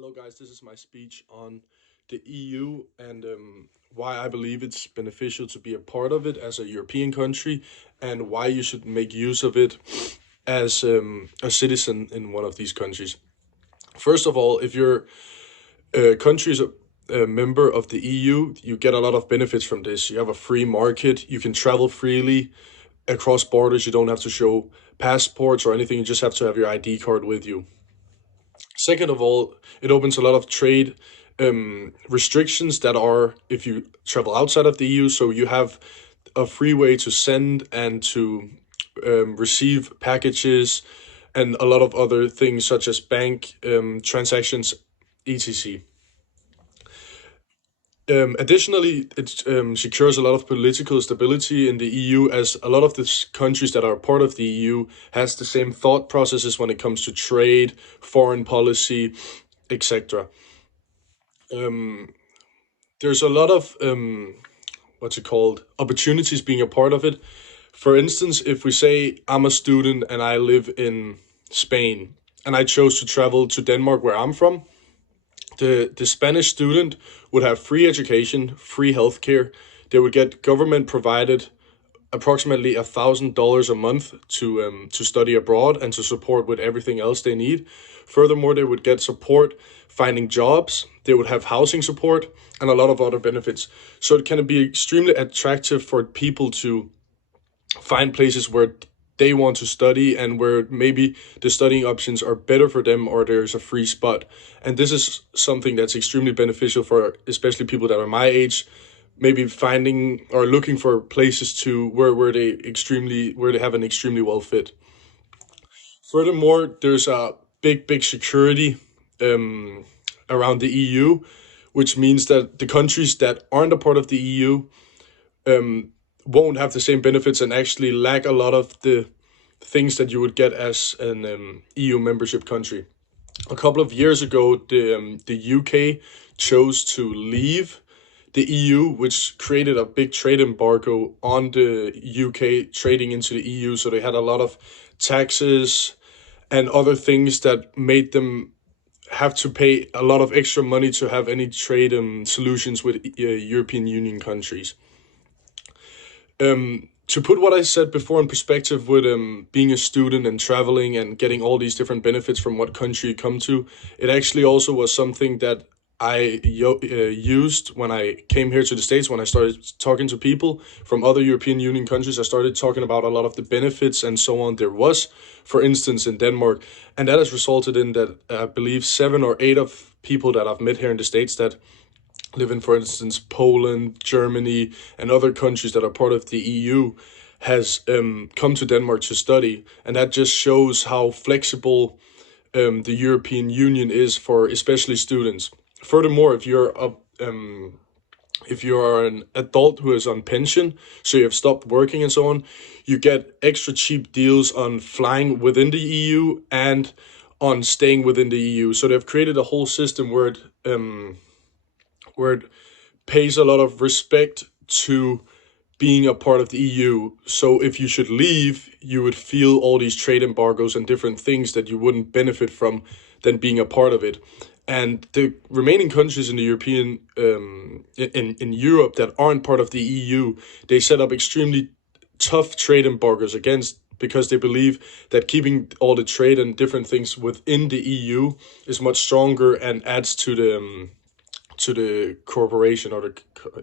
Hello, guys. This is my speech on the EU and why I believe it's beneficial to be a part of it as a European country and why you should make use of it as a citizen in one of these countries. First of all, if your country is a member of the EU, you get a lot of benefits from this. You have a free market, you can travel freely across borders, you don't have to show passports or anything, you just have to have your ID card with you. Second of all, it opens a lot of trade restrictions that are if you travel outside of the EU. So you have a free way to send and to receive packages and a lot of other things such as bank transactions, etc. Additionally, it secures a lot of political stability in the EU, as a lot of the countries that are part of the EU has the same thought processes when it comes to trade, foreign policy, etc. There's a lot of what's it called opportunities being a part of it. For instance, if we say I'm a student and I live in Spain and I chose to travel to Denmark, where I'm from, the Spanish student would have free education, free healthcare. They would get government provided approximately $1,000 a month to study abroad and to support with everything else they need. Furthermore, they would get support finding jobs. They would have housing support and a lot of other benefits. So it can be extremely attractive for people to find places where they want to study and where maybe the studying options are better for them or there's a free spot. And this is something that's extremely beneficial for especially people that are my age, maybe finding or looking for places to where they have an extremely well fit. Furthermore, there's a big security um, around the EU, which means that the countries that aren't a part of the EU won't have the same benefits and actually lack a lot of the things that you would get as an EU membership country. A couple of years ago, the UK chose to leave the EU, which created a big trade embargo on the UK trading into the EU. So they had a lot of taxes and other things that made them have to pay a lot of extra money to have any trade solutions with European Union countries. To put what I said before in perspective with being a student and traveling and getting all these different benefits from what country you come to, it actually also was something that used when I came here to the States. When I started talking to people from other European Union countries, I started talking about a lot of the benefits and so on there was, for instance, in Denmark. And that has resulted in that I believe 7 or 8 of people that I've met here in the States that live in, for instance, Poland, Germany, and other countries that are part of the EU, has come to Denmark to study, and that just shows how flexible the European Union is for especially students. Furthermore, if you are an adult who is on pension, so you have stopped working and so on, you get extra cheap deals on flying within the EU and on staying within the EU. So they've created a whole system where it pays a lot of respect to being a part of the EU. So if you should leave, you would feel all these trade embargoes and different things that you wouldn't benefit from than being a part of it. And the remaining countries in the European in Europe that aren't part of the EU, they set up extremely tough trade embargoes against, because they believe that keeping all the trade and different things within the EU is much stronger and adds to the corporation, or the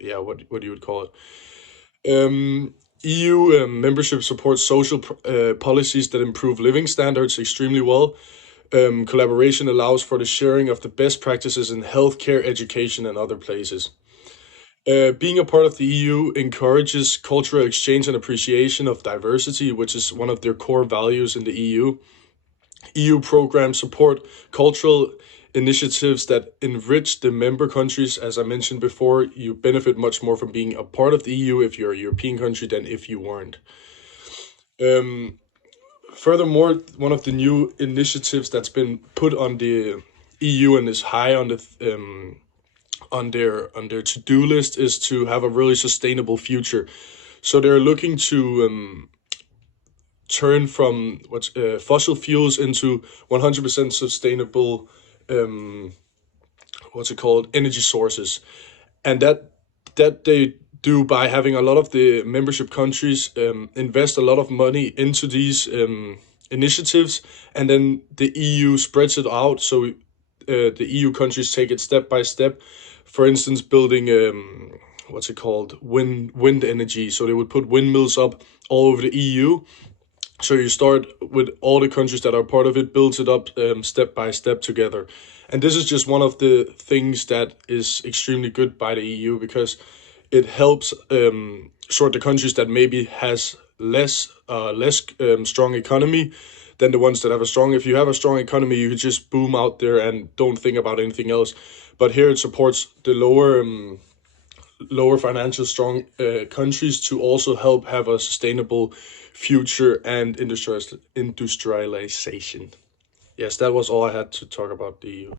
yeah, what you would call it. EU membership supports social policies that improve living standards extremely well. Collaboration allows for the sharing of the best practices in healthcare, education, and other places. Being a part of the EU encourages cultural exchange and appreciation of diversity, which is one of their core values in the EU. EU programs support cultural initiatives that enrich the member countries. As I mentioned before, you benefit much more from being a part of the EU if you're a European country than if you weren't. Um, Furthermore, one of the new initiatives that's been put on the EU and is high on their to do list is to have a really sustainable future. So they're looking to turn from fossil fuels into 100% sustainable what's it called, energy sources, and that they do by having a lot of the membership countries invest a lot of money into these initiatives, and then the EU spreads it out. So the EU countries take it step by step. For instance, building what's it called, wind energy. So they would put windmills up all over the EU. So you start with all the countries that are part of it, builds it up step by step together. And this is just one of the things that is extremely good by the EU, because it helps sort the countries that maybe has less strong economy than the ones that have a strong. If you have a strong economy, you could just boom out there and don't think about anything else. But here it supports the lower financial strong countries to also help have a sustainable future and industrialization. Yes, that was all I had to talk about the EU.